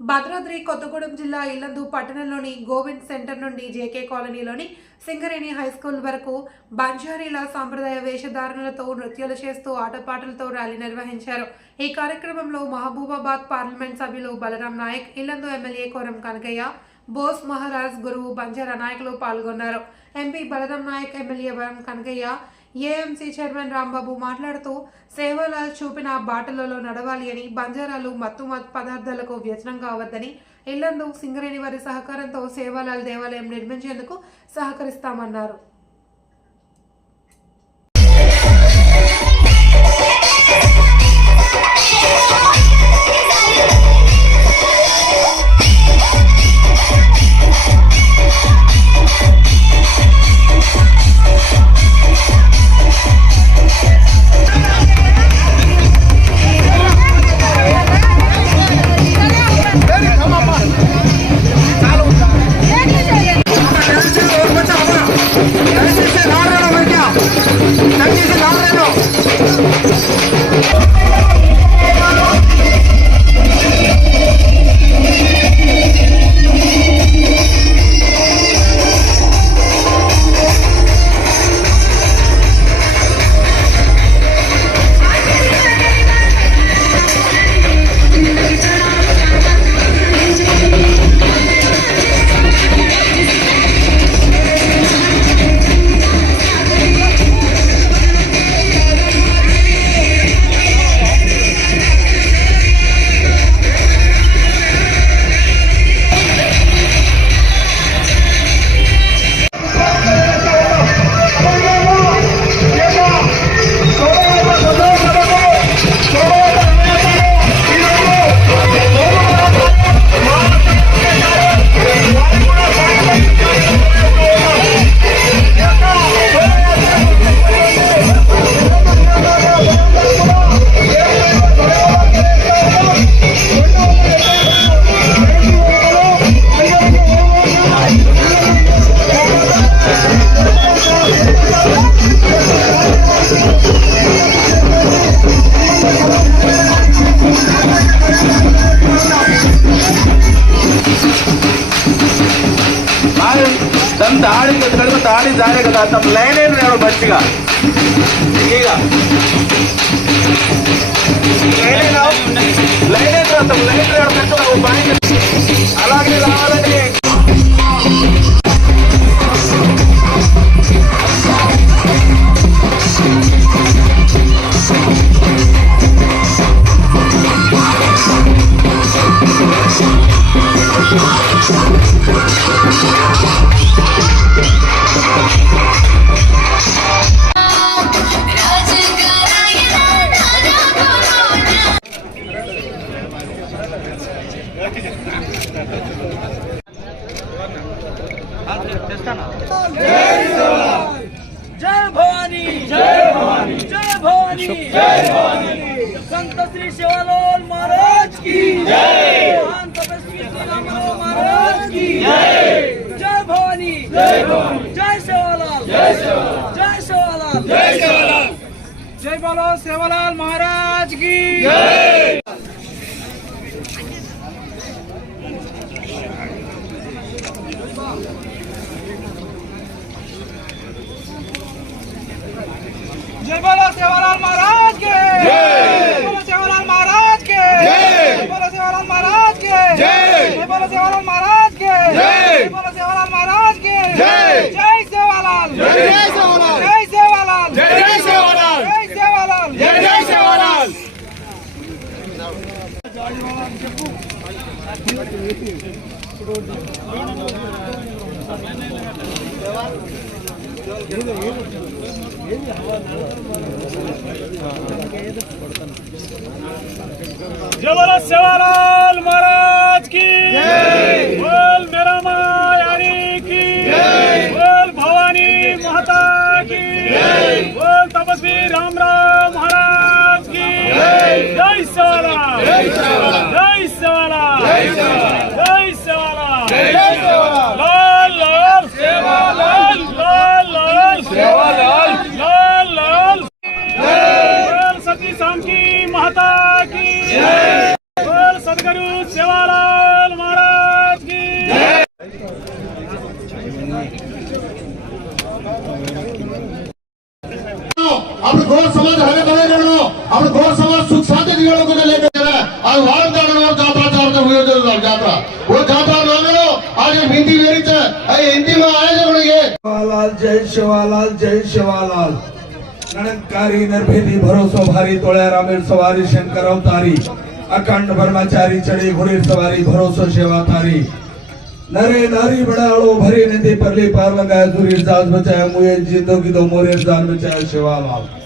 భద్రాద్రి కొత్తగూడెం జిల్లా ఇల్లందు పట్టణంలోని గోవింద్ సెంటర్ నుండి జేకే కాలనీలోని సింగరేణి హై స్కూల్ వరకు బంజారీల సాంప్రదాయ వేషధారణలతో నృత్యాలు చేస్తూ ఆటపాటలతో ర్యాలీ నిర్వహించారు. ఈ కార్యక్రమంలో మహబూబాబాద్ పార్లమెంట్ సభ్యులు బలరాం నాయక్ ఇల్లందు ఎమ్మెల్యే కోరం కనకయ్య బోస్ మహారాజ్ గురువు బంజారా నాయకులు పాల్గొన్నారు. ఎంపీ బలరాం నాయక్ ఎమ్మెల్యే వరం కనకయ్య ఏఎంసీ చైర్మన్ రాంబాబు మాట్లాడుతూ సేవల చూపిన బాటలలో నడవాలి అని బంజారాలు మత్తు పదార్థాలకు వ్యసనం కావద్దని ఇల్లందు సింగరేణి వారి సహకారంతో సేవాలాల్ దేవాలయం నిర్మించేందుకు సహకరిస్తామన్నారు. చూసుకోవాలి మంచిగా. లైన్ లైన్ రాస్తాం లైన్ అలాగే రావాలంటే జై సేవాలాల్ జై సేవాలాల్ జై బలో సేవాలాల్ మహారాజ్కి. జై బలో సేవాలాల్ మహారాజ్ జై జై సేవాలాల్ జై సేవాలాల్ జై సేవాలాల్ జై సేవాలాల్ జై సేవాలాల్ జై సేవాలాల్ చెప్పు జవర సేవాలాల్ మహారాజ్ కి జై జై జవాన్ اکنڈ برمچاری چڑی گھریر سواری بھروسو شیوہ تاری نرے ناری بڑھالو بھری ندی پرلی پارلنگا ہے زوریر زاز بچائے مویے جیتوں کی دو موریر زاز بچائے شیوہ لال موسیقی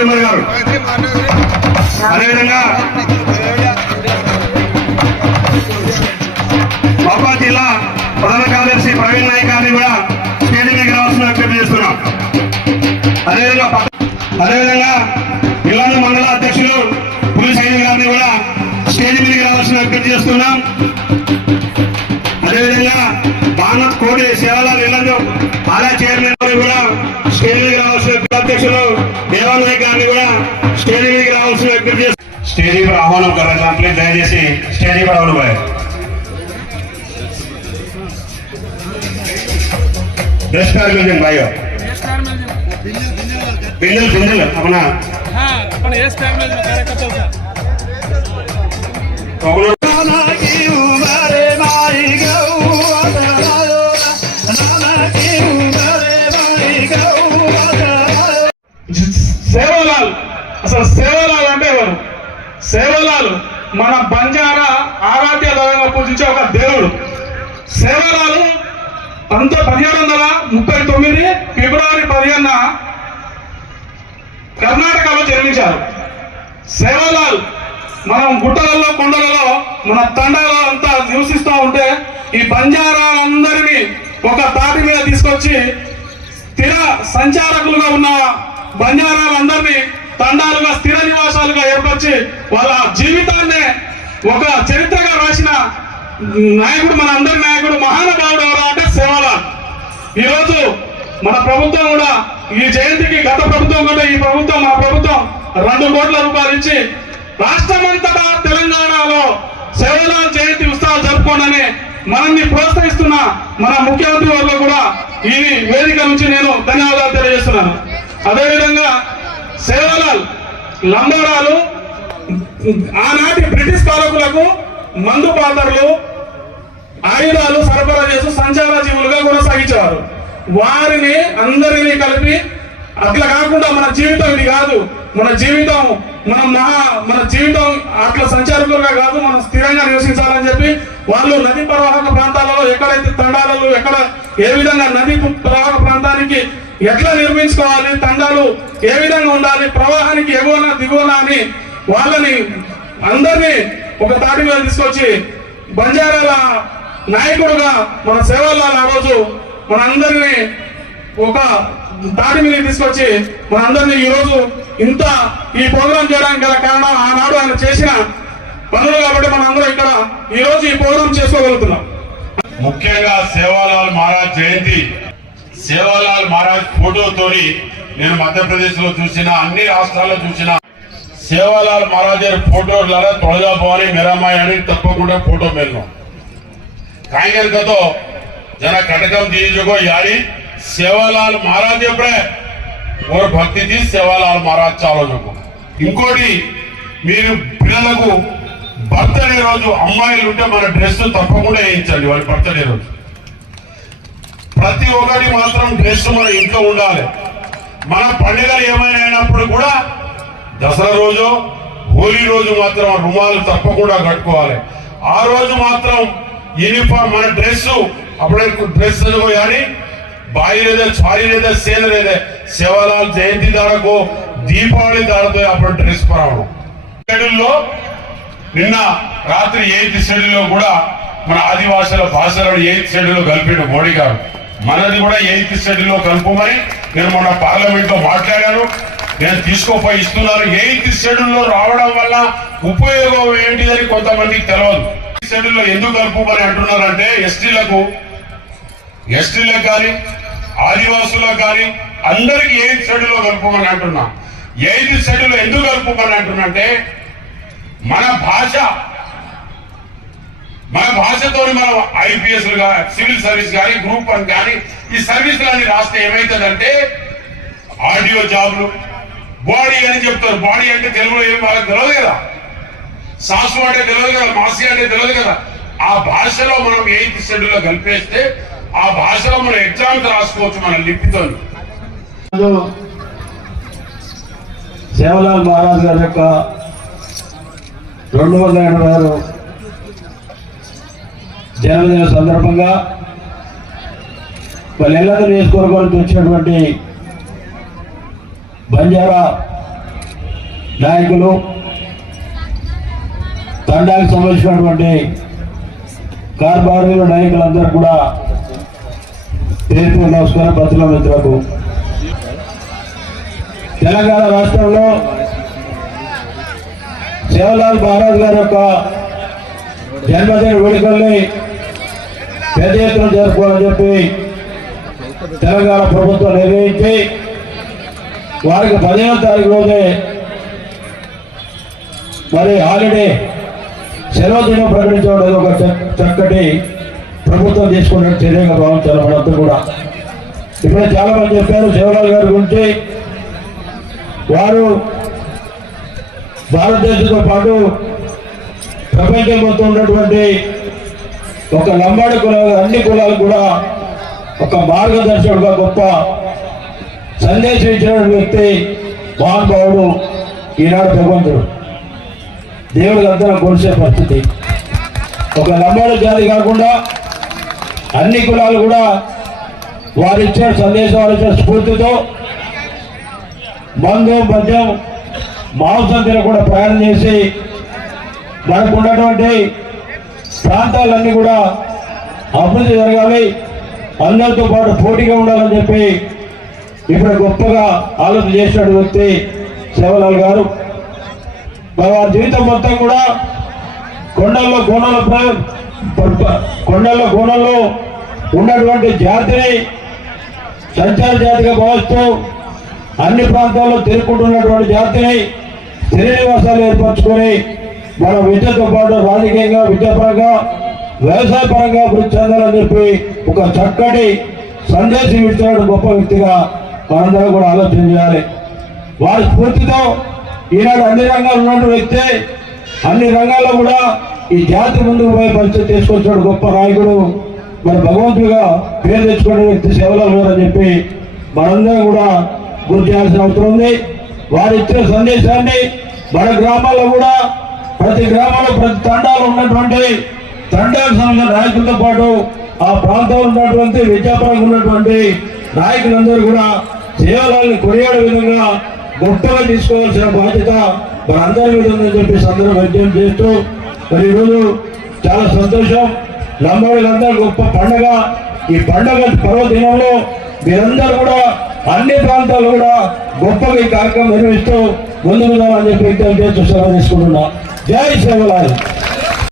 మెంబర్ గారు. అదేవిధంగా బాబా జిల్లా ప్రధాన కార్యదర్శి ప్రవీణ్ నాయక్ గారిని కూడా స్టేజ్ దగ్గర రావాల్సిన అభ్యర్థి చేస్తున్నాం. అదేవిధంగా అదేవిధంగా ఇల్లాల మండల అధ్యక్షులు పులి సైని గారిని కూడా స్టేజ్ మీదకి రావాల్సిన అభ్యర్థి చేస్తున్నాం. అదేవిధంగా బాణ కోడి సేవలాల్ ఇళ్ళలో ఆలయ చైర్మన్ స్టేజ్ మీదకి రావాల్సిన విజ్ఞప్తి చేస్తున్నారు. స్టేజీ पर ఆహ్వానం కరెక్ట్ ప్లీజ్ దయచేసి స్టేజీ पर అవును బాయ్ ब्रश कर लीजिए भाइयों बिंदल बिंदल अपना हाँ अपन ये स्टाइल में जो कार्यकर्ता था పదిహేడు వందల ముప్పై తొమ్మిది ఫిబ్రవరి పదిహేనున కర్ణాటకలో జన్మించారు. సేవలాల్ మనం గుట్టలలో కొండలలో మన తండాలో అంతా నివసిస్తూ ఉంటే ఈ బంజారాలందరినీ ఒక తాటి మీద తీసుకొచ్చి స్థిర సంచారకులుగా ఉన్న బంజారాలందరినీ తండాలుగా స్థిర నివాసాలుగా ఏర్పరిచి వాళ్ళ జీవితాన్నే ఒక చరిత్రగా రాసిన నాయకుడు మన అందరి నాయకుడు మహానుభావుడు ఎవరా అంటే సేవలాల్. ఈరోజు మన ప్రభుత్వం కూడా ఈ జయంతికి గత ప్రభుత్వం కూడా ఈ ప్రభుత్వం మన ప్రభుత్వం రెండు కోట్ల రూపాయలు ఇచ్చి రాష్ట్రమంతటా తెలంగాణలో సేవలాల్ జయంతి ఉత్సవాలు జరుపుకోండి మనల్ని ప్రోత్సహిస్తున్న మన ముఖ్యమంత్రి వర్గం కూడా ఈ వేదిక నుంచి నేను ధన్యవాదాలు తెలియజేస్తున్నాను. అదేవిధంగా సేవలాల్ లంబోరాలు ఆనాటి బ్రిటిష్ పాలకులకు మందు పాత్రలు ఆయుధాలు సరఫరా చేస్తూ సంచార వారిని అందరినీ కలిపి అట్లా కాకుండా మన జీవితం ఇది కాదు. మన జీవితం మన మహా మన జీవితం అట్లా సంచారకులుగా కాదు మనం స్థిరంగా నివసించాలని చెప్పి వాళ్ళు నది ప్రవాహక ప్రాంతాలలో ఎక్కడైతే తండాలలో ఎక్కడ ఏ విధంగా నది ప్రవాహక ప్రాంతానికి ఎట్లా నిర్మించుకోవాలి తండాలు ఏ విధంగా ఉండాలి ప్రవాహానికి ఎగువన దిగువన అని వాళ్ళని అందరినీ ఒక తాటి మీద తీసుకొచ్చి బంజారాల నాయకుడుగా మన సేవలాల్ ఆ రోజు మనందరినీ ఒక తాటి మీద తీసుకొచ్చి మనందరినీ ఈ రోజు ఇంత ఈ ప్రోగ్రాం చేయడానికి గల కారణం ఆనాడు ఆయన చేసిన పనులు కాబట్టి మనం అందరం ఇక్కడ ఈ రోజు ఈ ప్రోగ్రాం చేసుకోగలుగుతున్నాం. ముఖ్యంగా సేవాలాల్ మహారాజ్ జయంతి. సేవాలాల్ మహారాజ్ ఫోటోతోని నేను మధ్యప్రదేశ్లో చూసిన అన్ని రాష్ట్రాల్లో చూసిన సేవాలాల్ మహారాజ్ గారి ఫోటోలలో తొలగా పోవాలి మెరామాయి అని తప్పకుండా ఫోటో మేలను కాంగ్రెస్ జన కటకం దీజుగో యారి సేవాలాల్ మహారాజ్ ఎప్పుడే ఓ భక్తి తీ సేవాలాల్ మహారాజ్ చాలో ఇంకోటి మీరు పిల్లలకు బర్త్డే రోజు అమ్మాయిలు ఉంటే మన డ్రెస్ తప్పకుండా వేయించండి వాళ్ళ బర్త్డే రోజు ప్రతి ఒక్కటి మాత్రం డ్రెస్ మన ఇంట్లో ఉండాలి మన పండుగలు ఏమైనా అయినప్పుడు కూడా దసరా రోజు హోలీ రోజు మాత్రం రుమాలు తప్పకుండా కట్టుకోవాలి ఆ రోజు మాత్రం యూనిఫామ్ మన డ్రెస్ అప్పుడే డ్రెస్ కానీ బాయి లేదా చారి లేదా లేదా జయంతి దాడకు దీపావళి దాడతో అప్పుడు డ్రెస్ పరావడం. షెడ్యూల్లో నిన్న రాత్రి ఎయిత్ షెడ్యూల్లో కూడా మన ఆదివాసుల భాషలను ఎయిత్ షెడ్యూల్లో కలిపిండు మోడీ గారు. మనది కూడా ఎయిత్ షెడ్యూల్లో కలుపుమని నేను మొన్న పార్లమెంట్లో మాట్లాడాను. నేను తీసుకోపోయి ఇస్తున్నాను. ఎయిత్ షెడ్యూల్లో రావడం వల్ల ఉపయోగం ఏంటిదని కొంతమందికి తెలియదు షెడ్యూల్లో ఎందుకు కలుపుమని అంటున్నారంటే ఎస్టీలకు ఎస్టీలకు కానీ ఆదివాసులకు కానీ అందరికి ఎయిత్ షెడ్యూల్లో కలుపుమని అంటున్నా. ఎయిత్ షెడ్యూల్ ఎందుకు కలుపుమని అంటున్నంటే మన భాష మన భాషతో మనం ఐపీఎస్ సివిల్ సర్వీస్ కానీ గ్రూప్ వన్ కానీ ఈ సర్వీసులన్నీ రాస్తే ఏమవుతుందంటే ఆడియో జాబ్లు బాడీ అని చెప్తారు. బాడీ అంటే తెలుగులో ఏం వాళ్ళకి తెలియదు కదా. సాసు అంటే తెలియదు కదా మాసి అంటే తెలియదు కదా. ఆ భాషలో మనం ఎయిత్ షెడ్యూల్లో కలిపేస్తే ఆ భాషలో మనం ఎగ్జామ్స్ రాసుకోవచ్చు మన లిపితో. సేవలాల్ మహారాజ్ గారి యొక్క రెండు వందల ఎనభై ఆరు జన్మదిన సందర్భంగా వాళ్ళ ఎల్లద నియోజకవర్గం వచ్చినటువంటి బంజారా నాయకులు తండాకి సంబంధించినటువంటి కార్బారుల నాయకులందరూ కూడా పేరు నమస్కారం పత్రిక మిత్రులకు. తెలంగాణ రాష్ట్రంలో శివలాల్ మహారాజ్ గారి యొక్క జన్మదిన వేడుకల్ని పెద్ద ఎత్తున జరుపుకోవాలని చెప్పి తెలంగాణ ప్రభుత్వం నిర్ణయించి వారికి పదిహేనో తారీఖు రోజే మరి హాలిడే సెలవు దినం ప్రకటించడం ఒక చక్కటి ప్రభుత్వం తీసుకున్న చర్యగా భావించాలి మనంతా కూడా. ఇప్పుడు చాలా మంది చెప్పారు శివరాజు గారి గురించి. వారు భారతదేశంతో పాటు ప్రపంచం మొత్తం ఉన్నటువంటి ఒక లంబాడి కులాలు అన్ని కులాలు కూడా ఒక మార్గదర్శకుడుగా గొప్ప సందేశం ఇచ్చిన వ్యక్తి మహానుభావుడు ఈనాడు భగవంతుడు. దేవుడికి అందరం కొలిసే పరిస్థితి. ఒక లంబాడి జాతి కాకుండా అన్ని కులాలు కూడా వారిచ్చే సందేశం వారిచ్చే స్ఫూర్తితో మందం మద్యం మాంసం తినకుండా ప్రయాణం చేసి మనకు ఉన్నటువంటి ప్రాంతాలన్నీ కూడా అభివృద్ధి జరగాలి. అందరితో పాటు పోటీగా ఉండాలని చెప్పి ఇప్పుడు గొప్పగా ఆలోచన చేసినటువంటి వ్యక్తి శివలాల్ గారు. మరి వారి జీవితం మొత్తం కూడా కొండల్లో కోణాల కొండల్లో కోణంలో ఉన్నటువంటి జాతిని సంచార జాతిగా భావిస్తూ అన్ని ప్రాంతాల్లో తెలుపుకుంటున్నటువంటి జాతిని శ్రీనివాసాలు ఏర్పరచుకొని మన విద్యతో పాటు రాజకీయంగా విద్యాపరంగా వ్యవసాయ పరంగా అభివృద్ధి చెందాలని చెప్పి ఒక చక్కటి సందేశం ఇచ్చిన గొప్ప వ్యక్తిగా మనందరం కూడా ఆలోచన చేయాలి. వారి స్ఫూర్తితో ఈనాడు అన్ని రంగాల్లో ఉన్నటువంటి వ్యక్తి అన్ని రంగాల్లో కూడా ఈ జాతి ముందుకు పోయే పరిస్థితి తీసుకొచ్చిన గొప్ప నాయకుడు. మరి భగవంతుడిగా పేరు తెచ్చుకునే వ్యక్తి సేవలో అని చెప్పి మనందరం కూడా గుర్తు చేయాల్సిన అవసరం ఉంది. వారు ఇచ్చిన సందేశాన్ని మన గ్రామాల్లో కూడా ప్రతి గ్రామంలో ప్రతి తండాలు ఉన్నటువంటి తండాలకు సంబంధించిన నాయకులతో పాటు ఆ ప్రాంతంలో ఉన్నటువంటి విద్యాపరంగా ఉన్నటువంటి నాయకులందరూ కూడా సేవలను కొనియాడే విధంగా గొప్పగా తీసుకోవాల్సిన బాధ్యత మనందరి మీద ఉందని చెప్పి సందర్భం చేస్తూ మరి ఈరోజు చాలా సంతోషం. లంబాడీలందరూ గొప్ప పండగ. ఈ పండగ పర్వదినంలో మీరందరూ కూడా అన్ని ప్రాంతాలు కూడా గొప్పగా ఈ కార్యక్రమం నిర్వహిస్తూ ముందుకు అని చెప్పి విజ్ఞప్తి చేస్తూ సెలవు తీసుకుంటున్నా. జై సేవలాల్